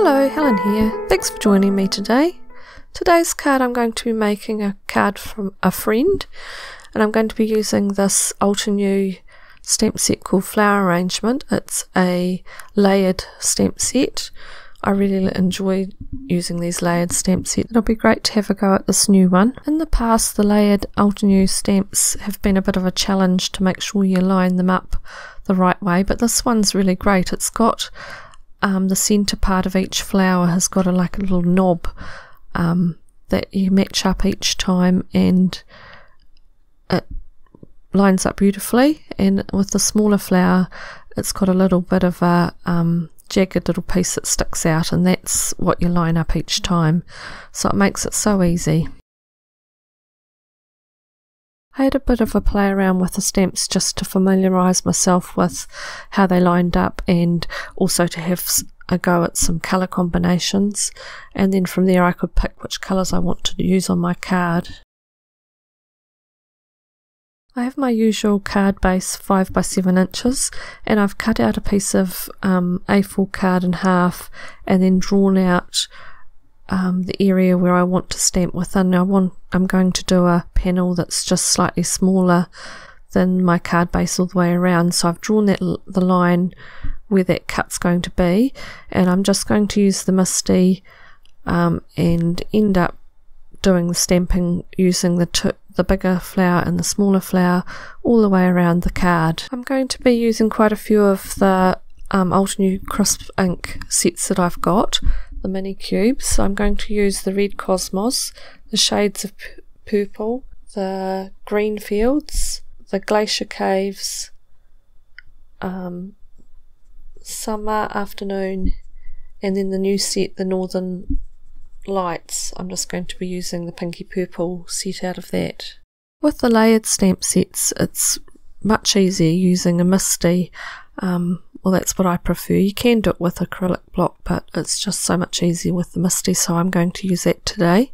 Hello, Helen here. Thanks for joining me today. Today's card I'm going to be making a card from a friend, and I'm going to be using this Altenew stamp set called Flower Arrangement. It's a layered stamp set. I really enjoy using these layered stamp sets. It'll be great to have a go at this new one. In the past, the layered Altenew stamps have been a bit of a challenge to make sure you line them up the right way, but this one's really great. It's got the centre part of each flower has got a little knob that you match up each time, and it lines up beautifully. And with the smaller flower, it's got a little bit of a jagged little piece that sticks out, and that's what you line up each time, so it makes it so easy. I had a bit of a play around with the stamps just to familiarise myself with how they lined up, and also to have a go at some colour combinations, and then from there I could pick which colours I want to use on my card. I have my usual card base 5 by 7 inches, and I've cut out a piece of A4 card in half and then drawn out the area where I want to stamp within. I'm going to do a panel that's just slightly smaller than my card base all the way around, so I've drawn the line where that cut's going to be, and I'm just going to use the MISTI and end up doing the stamping using the bigger flower and the smaller flower all the way around the card. I'm going to be using quite a few of the Altenew crisp ink sets that I've got, the mini cubes. So I'm going to use the Red Cosmos, the shades of purple, the green fields, the glacier caves, summer afternoon, and then the new set, the northern lights. I'm just going to be using the pinky purple set out of that. With the layered stamp sets, it's much easier using a MISTI. Well, that's what I prefer. You can do it with acrylic block, but it's just so much easier with the MISTI, so I'm going to use that today.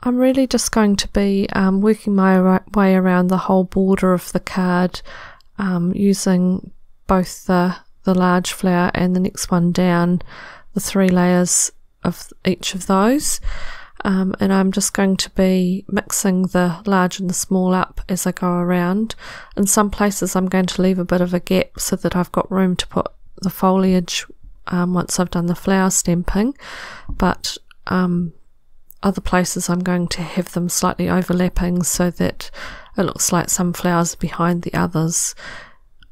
I'm really just going to be working my way around the whole border of the card, using both the large flower and the next one down, the 3 layers of each of those. And I'm just going to be mixing the large and the small up as I go around. In some places I'm going to leave a bit of a gap so that I've got room to put the foliage once I've done the flower stamping, but other places I'm going to have them slightly overlapping so that it looks like some flowers are behind the others.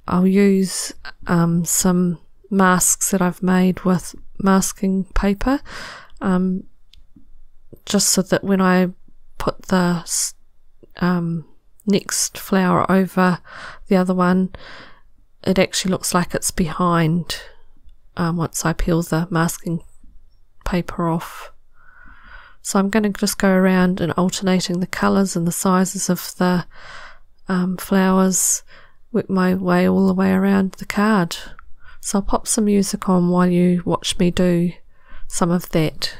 I'll use some masks that I've made with masking paper, just so that when I put the next flower over the other one, it actually looks like it's behind once I peel the masking paper off. So I'm going to just go around and alternating the colours and the sizes of the flowers, work my way all the way around the card. So I'll pop some music on while you watch me do some of that.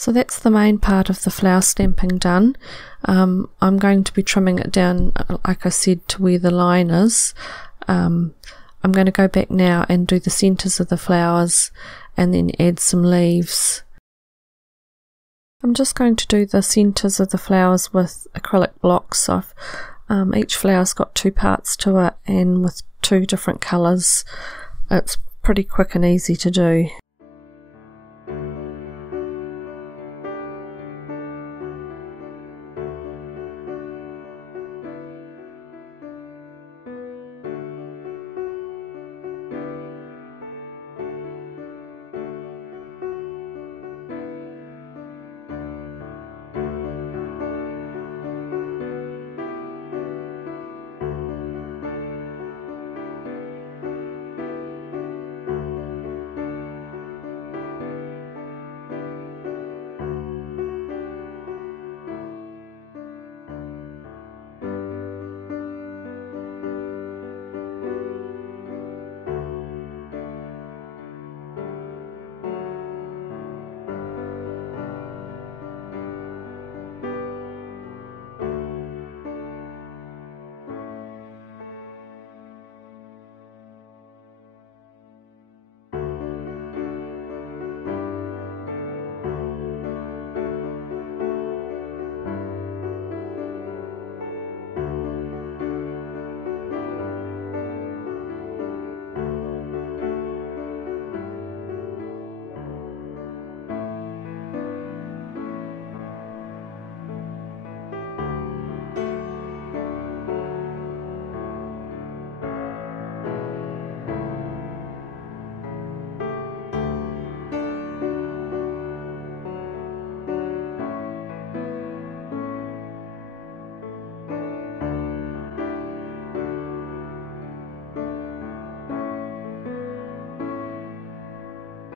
So that's the main part of the flower stamping done. I'm going to be trimming it down, like I said, to where the line is. I'm going to go back now and do the centres of the flowers and then add some leaves. I'm just going to do the centres of the flowers with acrylic blocks. Each flower's got two parts to it, and with two different colours, it's pretty quick and easy to do.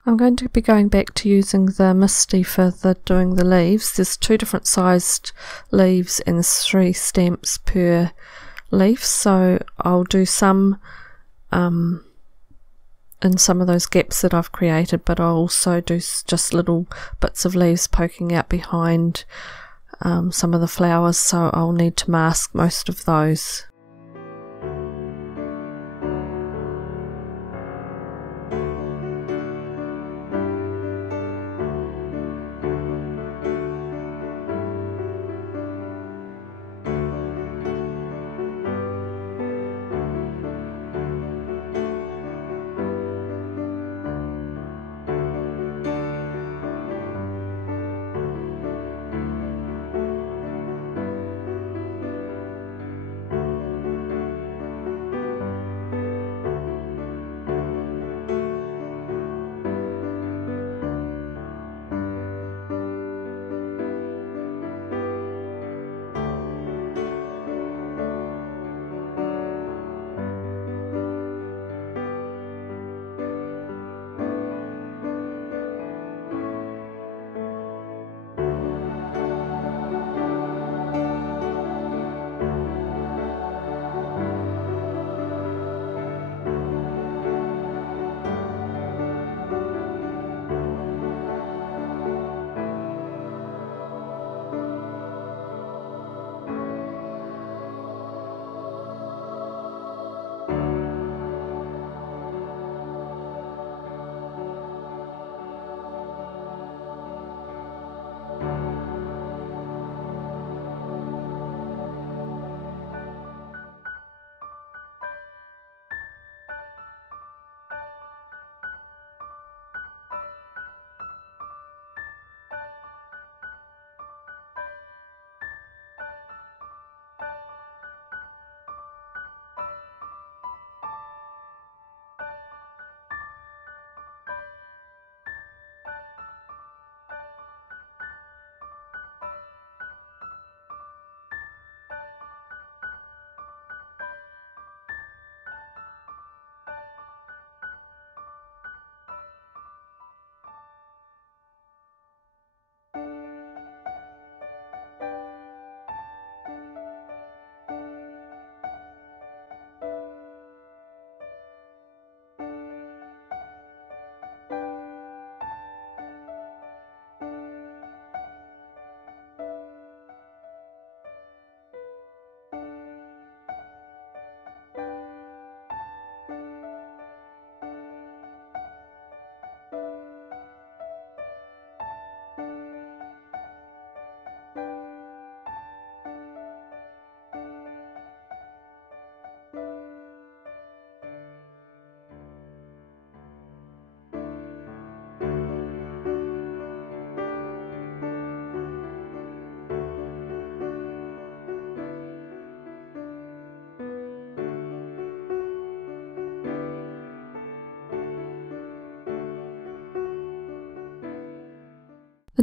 I'm going to be going back to using the Misty for doing the leaves. There's two different sized leaves and there's 3 stamps per leaf, so I'll do some in some of those gaps that I've created, but I'll also do just little bits of leaves poking out behind some of the flowers, so I'll need to mask most of those.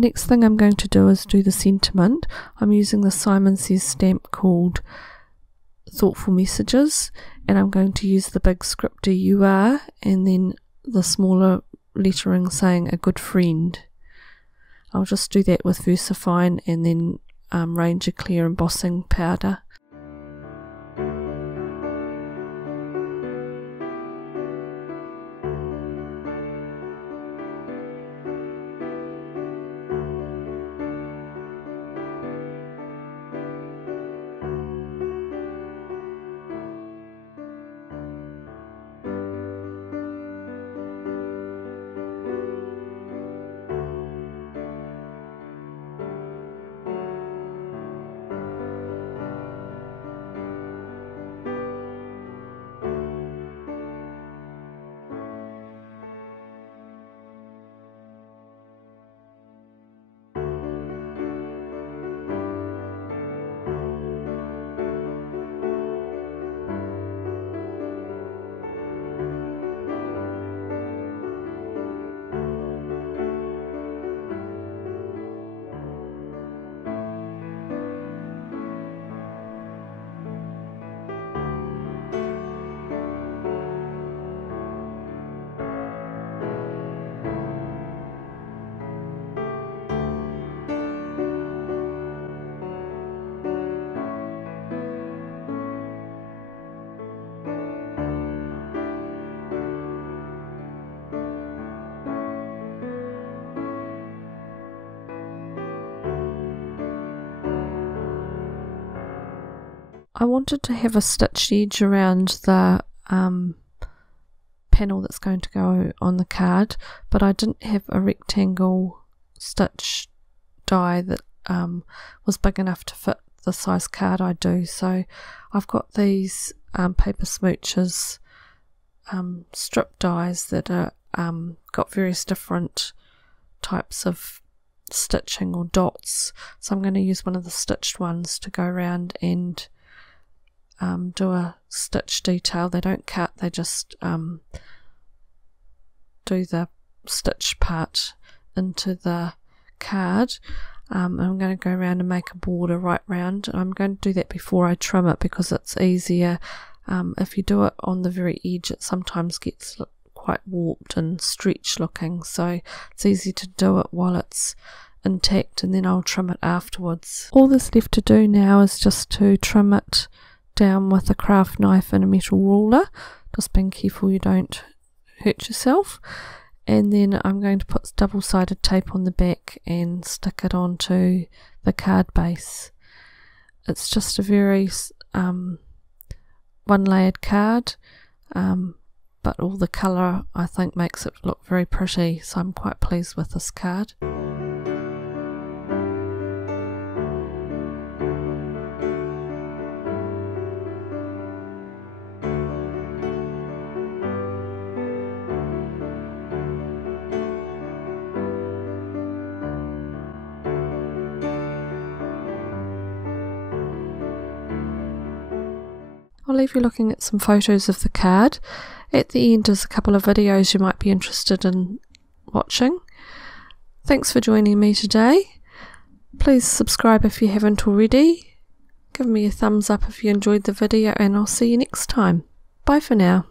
The next thing I'm going to do is do the sentiment. I'm using the Simon Says stamp called Thoughtful Messages, and I'm going to use the big scripty "You Are" and then the smaller lettering saying "A Good Friend." I'll just do that with VersaFine and then Ranger Clear embossing powder. I wanted to have a stitched edge around the panel that's going to go on the card, but I didn't have a rectangle stitch die that was big enough to fit the size card I do. So I've got these paper smooches strip dies that are got various different types of stitching or dots. So I'm going to use one of the stitched ones to go around and do a stitch detail. They don't cut, they just do the stitch part into the card. I'm going to go around and make a border right round. I'm going to do that before I trim it because it's easier. If you do it on the very edge, it sometimes gets quite warped and stretched looking, so it's easy to do it while it's intact, and then I'll trim it afterwards. All that's left to do now is just to trim it down with a craft knife and a metal ruler, just being careful you don't hurt yourself. And then I'm going to put double-sided tape on the back and stick it onto the card base. It's just a very one-layered card, but all the colour I think makes it look very pretty, so I'm quite pleased with this card. I'll leave you looking at some photos of the card. At the end is a couple of videos you might be interested in watching. Thanks for joining me today. Please subscribe if you haven't already. Give me a thumbs up if you enjoyed the video, and I'll see you next time. Bye for now.